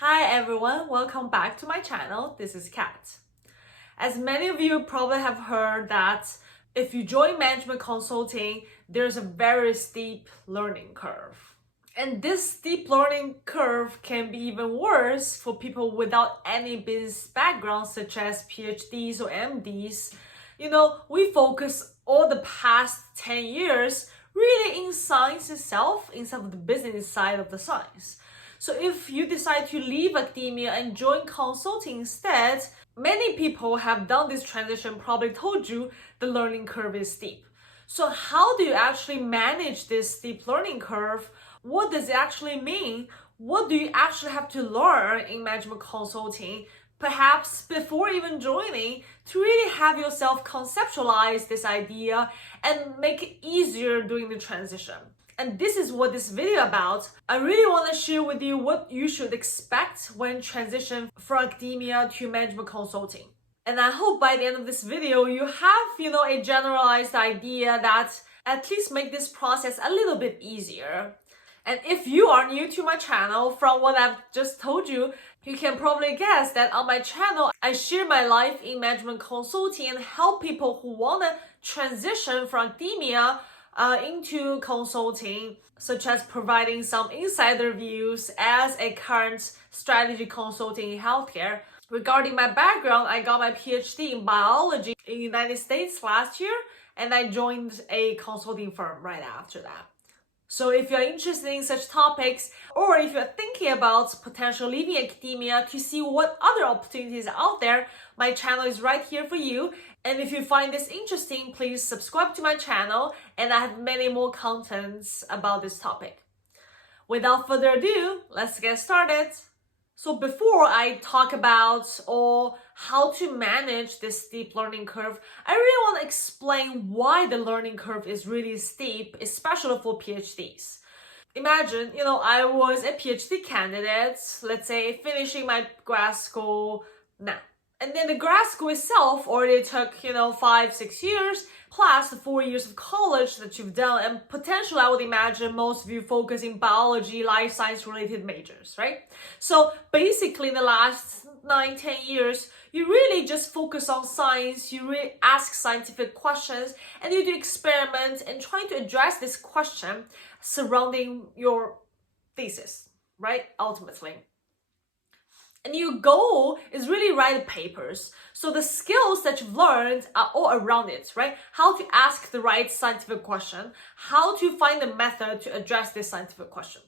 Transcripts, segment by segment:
Hi everyone, welcome back to my channel. This is Kat. As many of you probably have heard that if you join management consulting, there's a very steep learning curve. And this steep learning curve can be even worse for people without any business background, such as PhDs or MDs. We focus all the past 10 years really in science itself instead of the business side of the science. So if you decide to leave academia and join consulting instead, many people have done this transition, probably told you the learning curve is steep. So how do you actually manage this steep learning curve? What does it actually mean? What do you actually have to learn in management consulting, perhaps before even joining, to really have yourself conceptualize this idea and make it easier during the transition? And this is what this video about. I really want to share with you what you should expect when transition from academia to management consulting. And I hope by the end of this video, you have, a generalized idea that at least make this process a little bit easier. And if you are new to my channel, from what I've just told you, you can probably guess that on my channel, I share my life in management consulting and help people who want to transition from academia into consulting, such as providing some insider views as a current strategy consulting in healthcare. Regarding my background, I got my PhD in biology in the United States last year, and I joined a consulting firm right after that. So if you're interested in such topics, or if you're thinking about potentially leaving academia to see what other opportunities are out there, my channel is right here for you. And if you find this interesting, please subscribe to my channel, and I have many more contents about this topic. Without further ado, let's get started. So before I talk about or how to manage this steep learning curve, I really want to explain why the learning curve is really steep, especially for PhDs. Imagine, I was a PhD candidate, let's say finishing my grad school now. And then the grad school itself already took, 5-6 years, plus the 4 years of college that you've done. And potentially, I would imagine most of you focus in biology, life science related majors, right? So basically, in the last 9-10 years, you really just focus on science, you really ask scientific questions, and you do experiments and trying to address this question surrounding your thesis, right? Ultimately. And your goal is really write papers. So the skills that you've learned are all around it, right? How to ask the right scientific question, how to find a method to address this scientific question.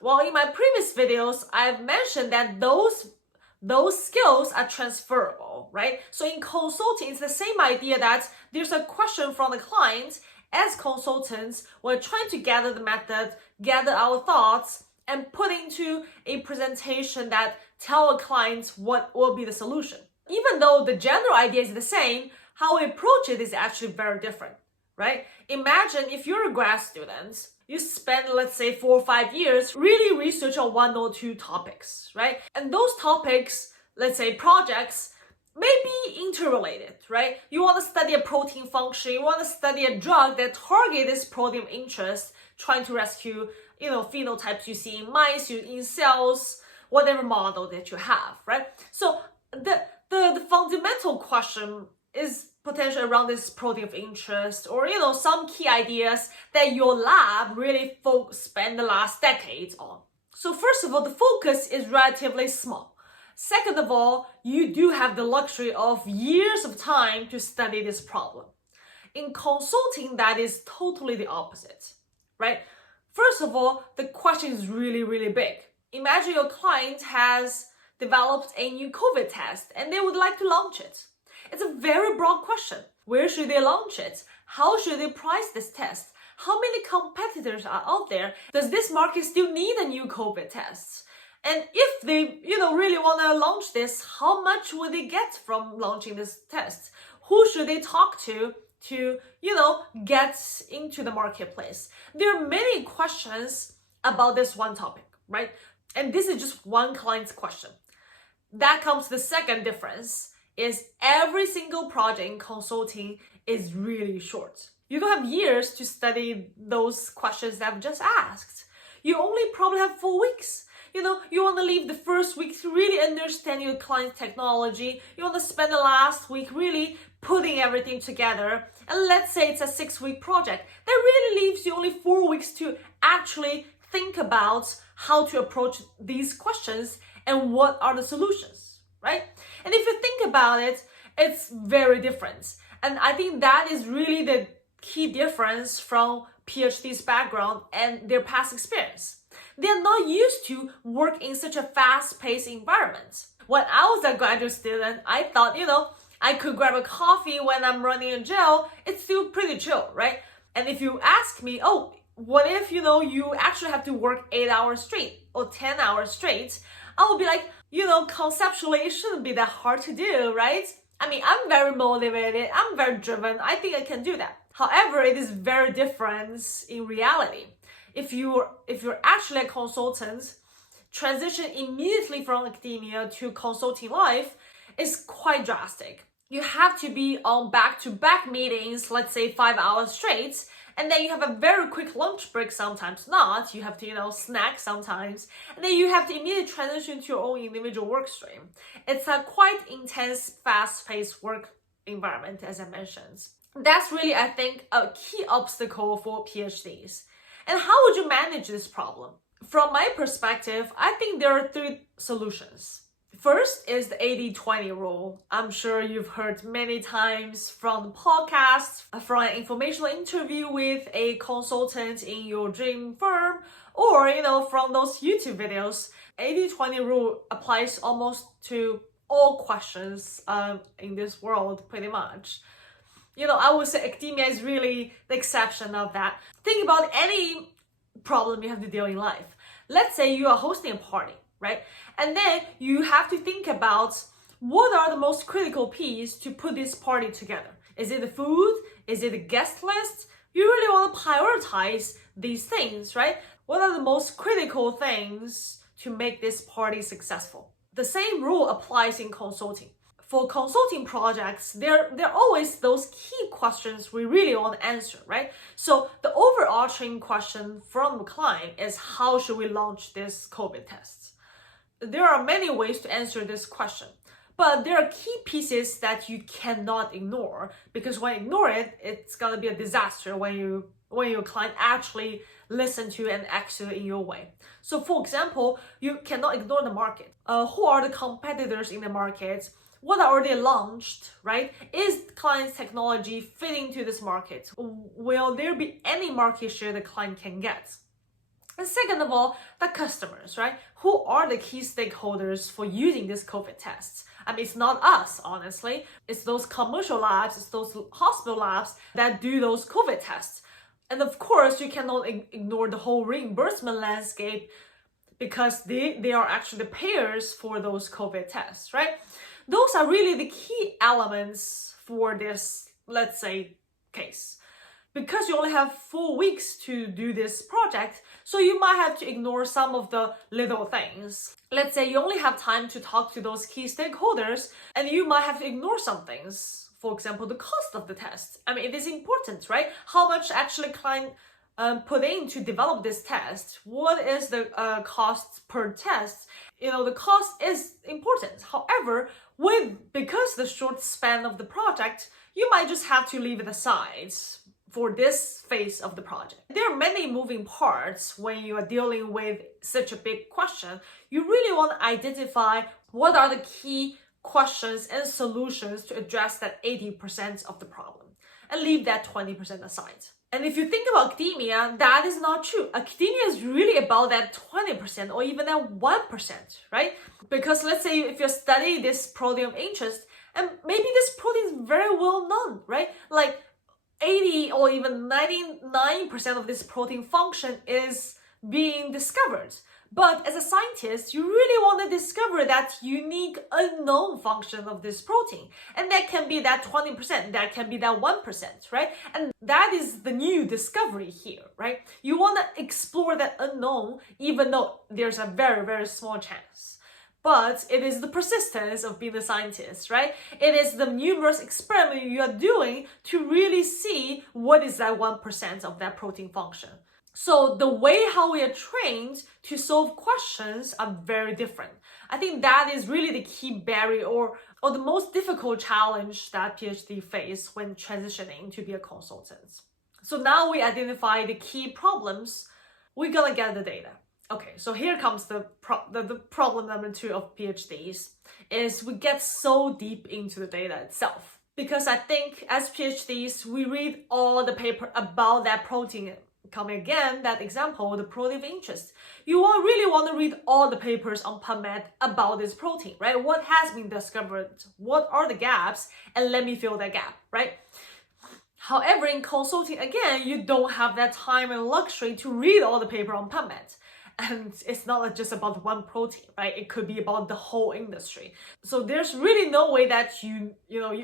Well, in my previous videos, I've mentioned that those skills are transferable, right? So in consulting, it's the same idea that there's a question from the client. As consultants, we're trying to gather the method, gather our thoughts, and put into a presentation that tell a client what will be the solution. Even though the general idea is the same, how we approach it is actually very different, right? Imagine if you're a grad student, you spend, let's say, 4 or 5 years really research on 1 or 2 topics, right? And those topics, let's say projects, may be interrelated, right? You want to study a protein function, you want to study a drug that targets this protein of interest, trying to rescue, phenotypes you see in mice, in cells, whatever model that you have, right? So the fundamental question is potentially around this protein of interest, or some key ideas that your lab really spend the last decades on. So first of all, the focus is relatively small. Second of all, you do have the luxury of years of time to study this problem. In consulting, that is totally the opposite, right? First of all, the question is really, really big. Imagine your client has developed a new COVID test and they would like to launch it. It's a very broad question. Where should they launch it? How should they price this test? How many competitors are out there? Does this market still need a new COVID test? And if they, really want to launch this, how much will they get from launching this test? Who should they talk to, get into the marketplace? There are many questions about this one topic, right? And this is just one client's question. That comes to the second difference is every single project in consulting is really short. You don't have years to study those questions that I've just asked. You only probably have 4 weeks. You want to leave the first week to really understand your client's technology. You want to spend the last week really putting everything together. And let's say it's a 6-week project. That really leaves you only 4 weeks to actually think about how to approach these questions and what are the solutions, right? And if you think about it, it's very different. And I think that is really the key difference from PhD's background and their past experience. They're not used to work in such a fast-paced environment. When I was a graduate student, I thought, I could grab a coffee when I'm running a gel. It's still pretty chill, right? And if you ask me, what if, you actually have to work 8 hours straight or 10 hours straight? I will be like, conceptually, it shouldn't be that hard to do, right? I mean, I'm very motivated. I'm very driven. I think I can do that. However, it is very different in reality. If you're actually a consultant, transition immediately from academia to consulting life is quite drastic. You have to be on back-to-back meetings, let's say 5 hours straight, and then you have a very quick lunch break, sometimes not. You have to, snack sometimes, and then you have to immediately transition to your own individual work stream. It's a quite intense, fast-paced work environment, as I mentioned. That's really, I think, a key obstacle for PhDs. And how would you manage this problem? From my perspective, I think there are 3 solutions. First is the 80-20 rule. I'm sure you've heard many times from podcasts, from an informational interview with a consultant in your dream firm, or, from those YouTube videos. 80-20 rule applies almost to all questions in this world, pretty much. I would say academia is really the exception of that. Think about any problem you have to deal in life. Let's say you are hosting a party, right? And then you have to think about what are the most critical pieces to put this party together. Is it the food? Is it the guest list? You really want to prioritize these things, right? What are the most critical things to make this party successful? The same rule applies in consulting. For consulting projects, there are always those key questions we really want to answer, right? So the overarching question from the client is, how should we launch this COVID test? There are many ways to answer this question, but there are key pieces that you cannot ignore, because when you ignore it, it's going to be a disaster when your client actually listen to and execute in your way. So for example, you cannot ignore the market. Who are the competitors in the market? What are already launched, right? Is client's technology fitting to this market? Will there be any market share the client can get? And second of all, the customers, right? Who are the key stakeholders for using this COVID tests? I mean, it's not us, honestly. It's those commercial labs, it's those hospital labs that do those COVID tests. And of course, you cannot ignore the whole reimbursement landscape, because they are actually the payers for those COVID tests, right? Those are really the key elements for this, let's say, case. Because you only have 4 weeks to do this project, so you might have to ignore some of the little things. Let's say you only have time to talk to those key stakeholders, and you might have to ignore some things. For example, the cost of the test. I mean, it is important, right? How much actually client put in to develop this test? What is the cost per test? The cost is important. However, because the short span of the project, you might just have to leave it aside for this phase of the project. There are many moving parts when you are dealing with such a big question. You really want to identify what are the key questions and solutions to address that 80% of the problem, and leave that 20% aside. And if you think about academia, that is not true. Academia is really about that 20% or even that 1%, right? Because let's say if you're studying this protein of interest, and maybe this protein is very well known, right? Like 80 or even 99% of this protein function is being discovered. But as a scientist, you really want to discover that unique unknown function of this protein. And that can be that 20%, that can be that 1%, right? And that is the new discovery here, right? You want to explore that unknown, even though there's a very, very small chance. But it is the persistence of being a scientist, right? It is the numerous experiments you are doing to really see what is that 1% of that protein function. So the way how we are trained to solve questions are very different. I think that is really the key barrier or the most difficult challenge that PhD face when transitioning to be a consultant. So now we identify the key problems, we're gonna get the data. Okay, so here comes the problem number 2 of PhDs is we get so deep into the data itself. Because I think as PhDs, we read all the paper about that protein. Coming again, that example, the protein of interest. You really want to read all the papers on PubMed about this protein, right? What has been discovered? What are the gaps? And let me fill that gap, right? However, in consulting, again, you don't have that time and luxury to read all the paper on PubMed. And it's not just about one protein, right? It could be about the whole industry. So there's really no way that you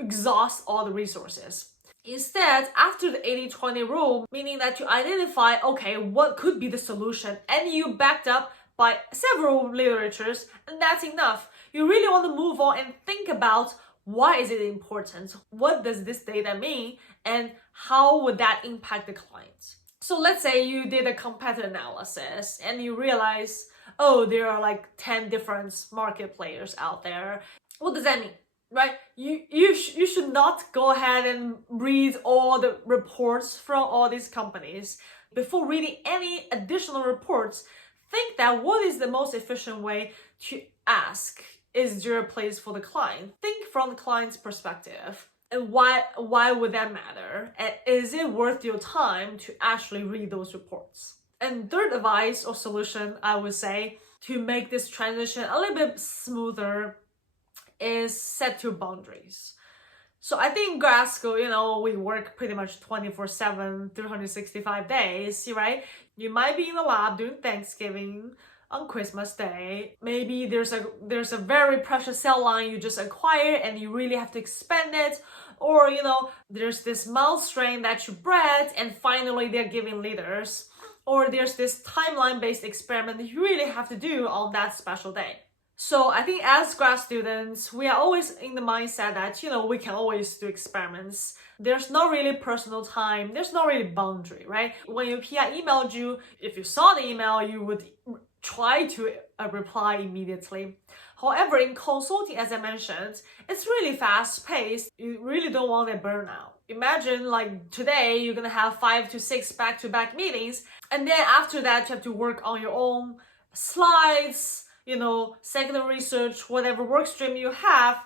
exhaust all the resources. Instead, after the 80-20 rule, meaning that you identify, okay, what could be the solution, and you backed up by several literatures, and that's enough. You really want to move on and think about why is it important? What does this data mean? And how would that impact the client? So let's say you did a competitor analysis and you realize, oh, there are like 10 different market players out there. What does that mean? Right? You should not go ahead and read all the reports from all these companies. Before reading any additional reports, think that what is the most efficient way to ask, is there a place for the client? Think from the client's perspective. And why would that matter? And is it worth your time to actually read those reports? And third advice or solution, I would say, to make this transition a little bit smoother is set your boundaries. So I think in grad school, we work pretty much 24/7, 365 days, right? You might be in the lab doing Thanksgiving, on Christmas Day. Maybe there's a very precious cell line you just acquired and you really have to expand it. Or, there's this mouse strain that you bred and finally they're giving leaders. Or there's this timeline-based experiment that you really have to do on that special day. So I think as grad students, we are always in the mindset that, we can always do experiments. There's not really personal time. There's not really boundary, right? When your PI emailed you, if you saw the email, you would try to reply immediately. However, in consulting, as I mentioned, it's really fast-paced. You really don't want a burnout. Imagine like today, you're gonna have 5 to 6 back-to-back meetings, and then after that, you have to work on your own slides, secondary research, whatever work stream you have,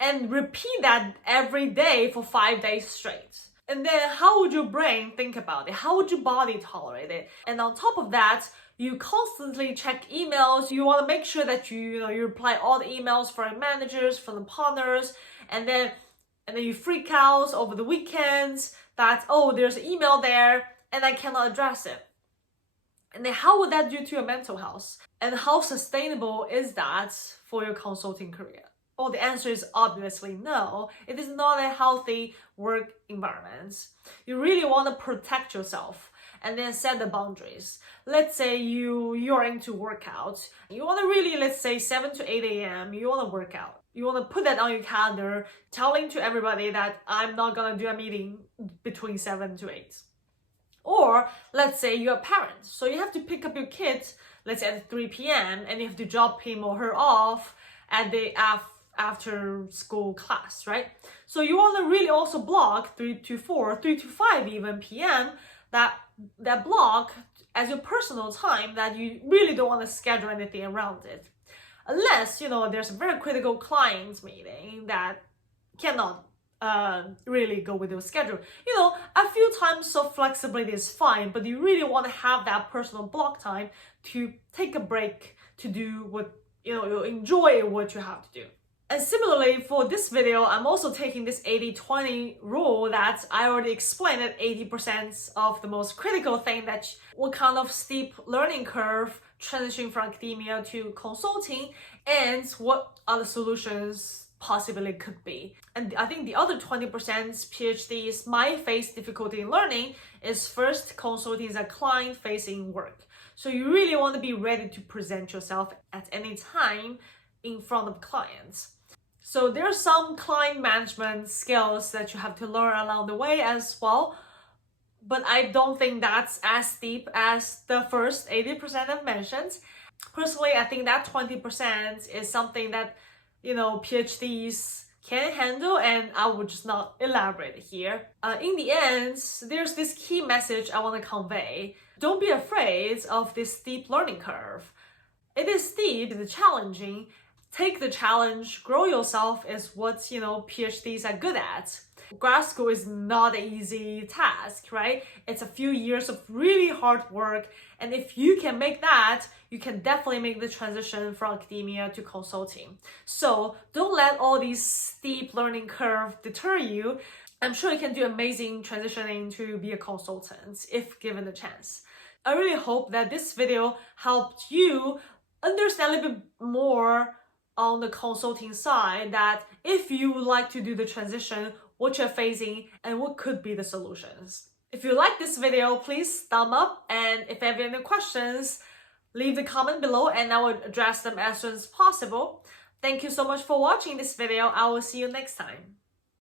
and repeat that every day for 5 days straight. And then how would your brain think about it? How would your body tolerate it? And on top of that, you constantly check emails. You want to make sure that you reply all the emails from your managers, from the partners, and then you freak out over the weekends that, oh, there's an email there and I cannot address it. And then how would that do to your mental health? And how sustainable is that for your consulting career? Well, the answer is obviously no. It is not a healthy work environment. You really want to protect yourself and then set the boundaries. Let's say you're into workout. You want to really, let's say 7 to 8 a.m., you want to work out. You want to put that on your calendar, telling to everybody that I'm not going to do a meeting between 7 to 8. Or let's say you're a parent, so you have to pick up your kids, let's say at 3 p.m. and you have to drop him or her off at the after school class, right? So you want to really also block 3 to 4, 3 to 5 even p.m. that block as your personal time that you really don't want to schedule anything around it. Unless, there's a very critical client meeting that cannot really go with your schedule. A few times so flexibility is fine, but you really want to have that personal block time to take a break, to do what, you enjoy what you have to do. And similarly, for this video, I'm also taking this 80-20 rule that I already explained that 80% of the most critical thing that what kind of steep learning curve transitioning from academia to consulting and what other solutions possibly could be. And I think the other 20% PhDs might face difficulty in learning is first, consulting is a client-facing work. So you really want to be ready to present yourself at any time in front of clients. So there are some client management skills that you have to learn along the way as well. but I don't think that's as steep as the first 80% I've mentioned. Personally, I think that 20% is something that, PhDs can handle, and I would just not elaborate here. In the end, there's this key message I want to convey. Don't be afraid of this steep learning curve. It is steep, it's challenging. Take the challenge, grow yourself is what, PhDs are good at. Grad school is not an easy task, right? It's a few years of really hard work. And if you can make that, you can definitely make the transition from academia to consulting. So don't let all these steep learning curve deter you. I'm sure you can do amazing transitioning to be a consultant if given the chance. I really hope that this video helped you understand a little bit more on the consulting side, that if you would like to do the transition, what you're facing and what could be the solutions. If you like this video, please thumb up, and if you have any questions, leave the comment below and I will address them as soon as possible. Thank you so much for watching this video. I will see you next time.